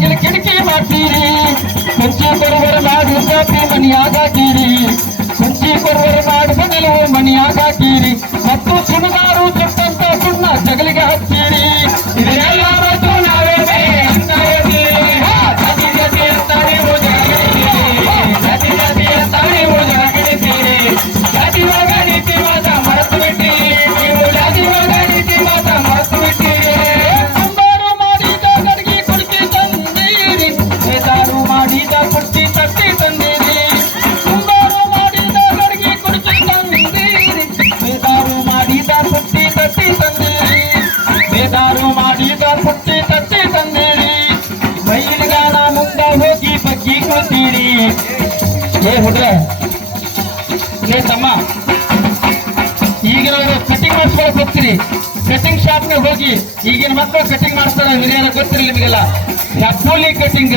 ಬಾಗಿಲು ಕಿಟಕಿ ಮಾಡ್ತೀರಿ. ಕುಂಚಿ ಕೊರುವರ ಮಾಡಿ ಸೋಪಿ ಮನಿಯಾಗ ಹಾಕೀರಿ. ಕುಂಚಿ ಕೊರುವರ ಮಾಡಿ ಬದಲು ಮನಿಯಾಗ ಹಾಕೀರಿ. ಮತ್ತು ಸುಣಗಾರು ಚುಟ್ಟಂತ ಸುಣ್ಣ ಜಗಲಿಗೆ ಹಚ್ಚೀರಿ. ಇದನ್ನೆಲ್ಲ ಮತ್ತು ನಾವೇ ಅಂತ ಹೇಳ್ತೀರಿ. ಜಾತಿ ಜಾತಿ ಅಂತ ನೀವು ಜಾತಿ ಜಾತಿ ಅಂತ ನೀವು ಜಗಡಿತೀರಿ. ಜಾತಿ ಒಳಗ ನೀತಿ ಮಾತ ಮರೆತು ಬಿಟ್ಟಿರಿ. ನೀವು ಜಾತಿ ಒಳಗ ನೀತಿ ಮಾತ ಮರೆತು ಬಿಟ್ಟಿರಿ. ಕುಂಬಾರು ಮಾಡಿದ ಗಡಿಗೆ ಕುಡ್ಕಿ ತಂದೀರಿ. ಬೇದಾರು ಮಾಡಿದ ಕುಡ್ಕಿ ತಟ್ಟಿ ತಂದಿರಿ. ಕುಂಬಾರು ಮಾಡಿದ ಗಡಿಗೆ ಕುಡ್ಕಿ ತಂದಿರಿ. ಬೇದಾರು ಮಾಡಿದ ಕುಟ್ಟಿ ತಟ್ಟಿ ತಂದಿರಿ. ಬೇದಾರು ಮಾಡಿದ ಕುಟ್ಟಿ ತಟ್ಟಿ ತಂದಿರಿ. ಬೈಲಿಗಾನ ಮುಂದ ಹೋಗಿ ಬಗ್ಗಿ ಕುಳಿತೀರಿ. ಏ ಹುಡ್ರ ಲೇ ತಮ್ಮ, ಈಗಿನ ಕಟಿಂಗ್ ಮಾಡಿಸ್ಕೊಳಕ್ ಹೋಗ್ತೀರಿ. ಕಟಿಂಗ್ ಶಾಪ್ಗೆ ಹೋಗಿ ಈಗಿನ ಮಕ್ಕಳು ಕಟಿಂಗ್ ಮಾಡಿಸ್ತಾರೆ. ಹಿರಿಯರ ಗೊತ್ತಿರಲಿ ನಿಮಗೆಲ್ಲ. ಹೆಬ್ಬುಲಿ ಕಟಿಂಗ್,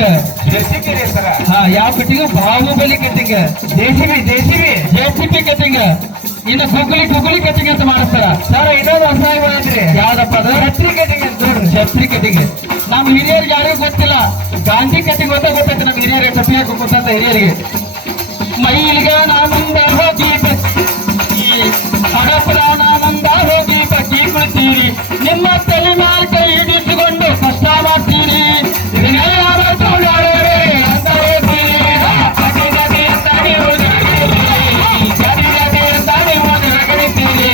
ಹಾ ಯಾವ cutting? Baahubali cutting, JCB cutting, ಇನ್ನು ಗುಗ್ಗುಲಿ ಕಟಿಂಗ್ ಅಂತ ಮಾಡಿಸ್ತಾರ. ಸರ್ ಇನ್ನೊಂದು ಹೊಸ ಐತ್ರಿ. ಯಾವ್ದಪ್ಪ ಅದು? ಛತ್ರಿ ಕಟಿಂಗ್ ಅಂತ ನೋಡ್ರಿ. ಛತ್ರಿ ಕಟಿಂಗ್ ನಮ್ಮ ಹಿರಿಯರಿಗೆ ಯಾರಿಗೂ ಗೊತ್ತಿಲ್ಲ. ಗಾಂಧಿ ಕಟಿಂಗ್ ಅಂತ ಗೊತ್ತೈತೆ ನಮ್ಮ ಹಿರಿಯರಿಗೆ. ಟಪಿಗೆ ಕೂತಂತ ಹಿರಿಯರಿಗೆ. ಮೈಲಿಗ ನಾನಂದ ಹೋಗಿ ಹಡಪುರ ನಾನಂದ ಹೋಗಿ ಬಗ್ಗಿ ಕುಳಿತೀರಿ. ನಿಮ್ಮ ತಲೆ ಮೇಲೆ ಕೈ ಹಿಡಿಸಿಕೊಂಡು ಕಷ್ಟ ಮಾಡ್ತೀರಿ. ಇದನ್ನೆಲ್ಲ ಅಂತ ಹೇಳ್ತೀರಿ. ಜಾತಿ ಜಾತಿ ಅಂತ ನೀವು ಜಾತಿ ಜಾತಿ ಅಂತ ನೀವು ಜಗಡಿತೀರಿ.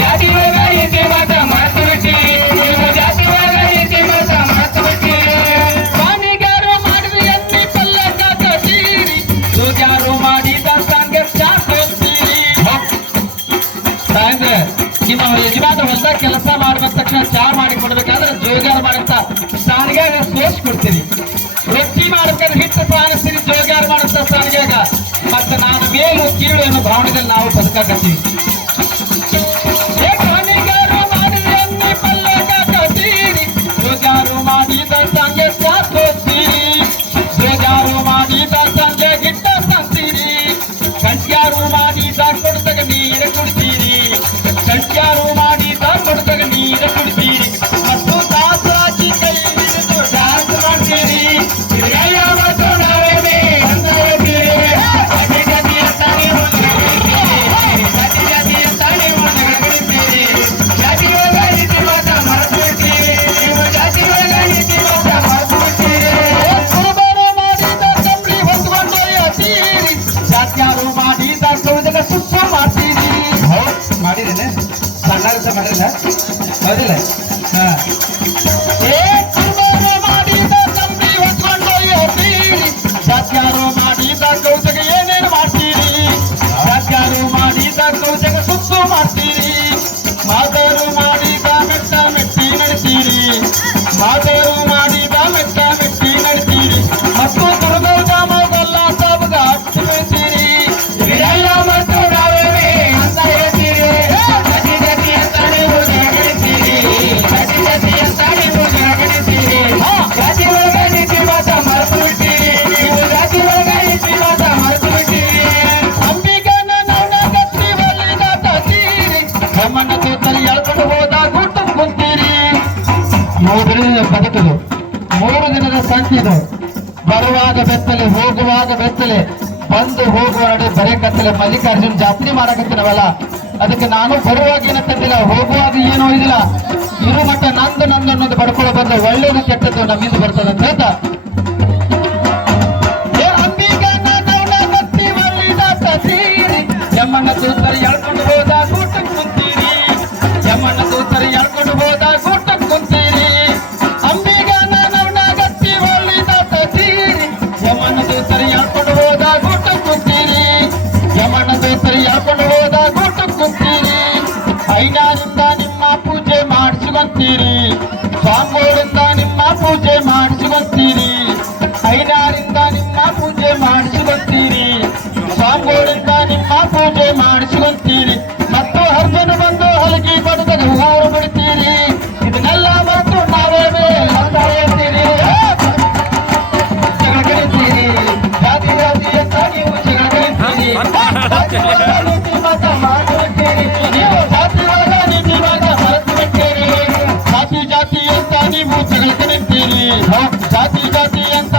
ಜಾತಿ ಒಳಗ ನೀತಿ ಮಾತ ಮರೆತು ಬಿಟ್ಟಿರಿ. ನೀವು ಜಾತಿ ಒಳಗ ನೀತಿ ಮಾತ ಮರೆತು ಬಿಟ್ಟಿರಿ. ಸ್ವಾಮಿಗಾರು ಮಾಡಿದ ಎಣ್ಣೆ ಪಲ್ಲಕ್ಕ ಕಟ್ಟೀರಿ. ಯಾರು ಮಾಡಿದ ಸಂಘ ಚಾಕೋತೀರಿ. ಅಂದ್ರೆ ನಿಮ್ಮ ಯಜಮಾನ ಹೊಸ ಕೆಲಸ ಮಾಡ್ಬೇಕ ತಕ್ಷಣ ಚಾ ಮಾಡಿ ಕೊಡ್ಬೇಕಾದ್ರೆ ಜೋಗಾರ ಮಾಡಂತ ಸಾನಿಗ್ಯಾಗ ಸೋಸ್ಕೊಡ್ತೀರಿ. ರೊಟ್ಟಿ ಮಾಡ್ಬೇಕಾದ್ರೆ ಹಿಟ್ಟು ಸಾಗಿಸ್ತೀರಿ. ಜೋಗಾರ ಮಾಡಂತ ಸಾನಿಗ್ಯಾಗ. ಮತ್ತೆ ನಾನು ಮೇಲು ಕೀಳು ಅನ್ನೋ ಭಾವನೆದಲ್ಲಿ ನಾವು ಬದುಕಾಕತ್ತೀವಿ. ಸ್ವಾಮಿಗಾರು ಮಾಡಿದ ಎಣ್ಣೆ ಪಲ್ಲಕ್ಕ ಕಟ್ಟೀರಿ. ಜೋಗಾರು ಮಾಡಿದ ಸಂಘ ಚಾಕೋತೀರಿ. ಜೋಗಾರು ಮಾಡಿದ ಸಂಘ ಗಿಟ್ಟ ತಂತೀರಿ. ಕಂಟ್ಯಾರು ಮಾಡಿದ ಕೊಡ್ತಾಗ ನೀರು ಕುಡ್ತೀರಿ. ಕಂಟ್ಯಾರು ಮಾಡಿದ ಕೊಡ್ತಾಗ ನೀರು ಕುಡ್ತೀರಿ. ಮತ್ತು ದಾಸರಾಜಿ ಕೈ ಹಿಡಿದು ಡ್ಯಾನ್ಸ್ ಮಾಡ್ತೀರಿ. ಇದೆಲ್ಲ ಮತ್ತು ನಾವೇ ಅಂತ ಹೇಳ್ತೀರಿ. ಜಾತಿ ಜಾತಿ ಅಂತ ನೀವು ಜಗಡಿತೀರಿ. ಜಾತಿ ಜಾತಿ ಅಂತ ನೀವು ಜಗಡಿತೀರಿ. ಜಾತಿ ಒಳಗ ನೀತಿ ಮಾತ ಮರೆತು ಬಿಡ್ತೀರಿ. ನೀವು ಜಾತಿ ಒಳಗ ನೀತಿ ಮಾತ ಮರೆತು ಬಿಡ್ತೀರಿ. ಕುರುಬರು ಮಾಡಿದ ಕಂಬಳಿ ಹೊತ್ಕೊಂಡು ಹೇಳ್ತೀರಿ. ಜಾತ್ಯಾರು ಮಾಡಿದ ಸೌದಗ ಸುತ್ತ ಮಾಡ್ತೀರಿ. ಮಾಡಿರೇನೆ ಸಣ್ಣ ಮಾಡಿಲ್ಲ ಹೌದಿಲ್ಲ? ಕುರುಬರು ಮಾಡಿದ ಕಂಬಳಿ ಹೊತ್ಕೊಂಡು ಹೇಳ್ತೀರಿ. ಜಾತ್ಯಾರು ಮಾಡಿದ ಸೌದಗ ಏನೇನು ಮಾಡ್ತೀರಿ. ಜಾತ್ಯಾರು ಮಾಡಿದ ಸೌದಗ ಸುತ್ತು ಮಾಡ್ತೀರಿ. ಮಾತರು ಮಾಡಿದ ಮೆಟ್ಟ ಮೆಟ್ಟಿ ನಡ್ತೀರಿ. ಮಾತರು ಮಾಡಿದ ಮೆಟ್ಟ ಮೆಟ್ಟಿ ನಡ್ತೀರಿ. ಮತ್ತು ದುರ್ಗೌದ ಮಗಲ್ಲ ಸಬಗ ಹಚ್ಚಿ ಬೀಳ್ತೀರಿ. ಇದೆಲ್ಲ ಮತ್ತು ನಾವೇ ಅಂತ ಹೇಳ್ತೀರಿ. ಜಾತಿ ಜಾತಿ ಅಂತ ನೀವು ಜಗಡಿತೀರಿ. ಜಾತಿ ಜಾತಿ ಅಂತ ನೀವು ಜಗಡಿತೀರಿ. ಜಾತಿ ಒಳಗ ನೀತಿ ಮಾತ ಮರೆತು ಬಿಟ್ಟಿರಿ. ನೀವು ಜಾತಿ ಒಳಗ ನೀತಿ ಮಾತ ಮರೆತು ಬಿಟ್ಟಿರಿ. ಅಂಬಿಗನ ನವನ ಗಟ್ಟಿ ಒಲಿದ ತತ್ತೀರಿ. ಬ್ರಹ್ಮಣ್ಣ ತೋತಲ್ಲಿ ಎಳ್ಕೊಂಡು ಹೋದ ಗುಟ್ಟು ಕುಂತೀರಿ. 3 ದಿನದ ಬದುಕದು, 3 ದಿನದ ಸಂಚಿದು. ಬರುವಾಗ ಬೆತ್ತಲೆ, ಹೋಗುವಾಗ ಬೆತ್ತಲೆ, ಬಂದು ಹೋಗುವ ನಡೆ ಬರೇ ಕತ್ತಲೆ. ಮಲ್ಲಿಕಾರ್ಜುನ್ ಜಾತ್ರೆ ಮಾಡಕತ್ತಿನವಲ್ಲ, ಅದಕ್ಕೆ ನಾನು ಬರುವಾಗ ಏನ ತಂದಿಲ್ಲ, ಹೋಗುವಾಗ ಏನೋ ಇದಿಲ್ಲ. ಇರು ಮಟ್ಟ ನಂದು ಅನ್ನೋದು ಬಡ್ಕೊಳ್ಳೋ ಬಂದ್ರೆ ಒಳ್ಳೇದು ಕೆಟ್ಟದ್ದು ನಮ್ಮಿಂದ ಬರ್ತದೆ ಅಂತ ಹೇಳ್ತಾ ಅಂಬಿಗನ ನವನ ಗಟ್ಟಿ ಒಲಿದ ತತ್ತೀರಿ. ಯಮ್ಮಣ್ಣ ತೂತರಿ ಎಳ್ಕೊಂಡು ಹೋದ ಗೂಟಕ್ಕೆ ಕುಂತೀರಿ. ಯಮ್ಮಣ್ಣ ತೂತರಿ ಎಳ್ಕೊಂಡು ಹೋದ ಗೂಟಕ್ಕೆ ಕುಂತೀರಿ. ಅಂಬಿಗನ ನವನ ಗಟ್ಟಿ ಒಲಿದ ತತ್ತೀರಿ. ಯಮ್ಮಣ್ಣ ತೂತರಿ ಎಳ್ಕೊಂಡು ಹೋದ ಗೂಟಕ್ಕೆ ಕುಂತೀರಿ. ಯಮ್ಮಣ್ಣ ತೂತರಿ ಎಳ್ಕೊಂಡು ಹೋದ ಗೂಟಕ್ಕೆ ಕುಂತೀರಿ. ಐನಾರಿಂದ ನಿಮ್ಮ ಪೂಜೆ ಮಾಡಿಸುವಂತೀರಿ. ಸ್ವಾಮಿಗಳಿಂದ ನಿಮ್ಮ ಪೂಜೆ ಮಾಡಿಸುವಂತೀರಿ. ಐನಾರಿಂದ ನಿಮ್ಮ ಪೂಜೆ ಮಾಡಿಸುವಂತೀರಿ. ಸ್ವಾಮಿಗಳಿಂದ ನಿಮ್ಮ ಪೂಜೆ ಮಾಡಿಸುವಂತೀರಿ. ಮತ್ತು ಅರ್ಜುನ ಬಂದು ಹಲಗಿ ಬಡದಾಗ ಊರು ಬಿಡ್ತೀರಿ. ಇದನ್ನೆಲ್ಲ ಮತ್ತು ನಾವೇ ಅಂತ ಹೇಳ್ತೀರಿ. ಜಗಡಿತೀರಿ. ಜಾತಿ ಜಾತಿ ಅಂತ ನೀವು ಜಗಡಿತೀರಿ. ಜಾತಿ ಒಳಗ ನೀತಿ ಮಾತ ಮಾಡಿಬಿಡ್ತೀರಿ. ನೀವು ಜಾತಿ ಒಳಗ ನೀತಿ ಮಾತ ಮರೆತು ಬಿಡ್ತೀರಿ. ಜಾತಿ ಜಾತಿ ಅಂತ ನೀವು ಜಗಡಿತೀರಿ. ಜಾತಿ ಜಾತಿ ಅಂತ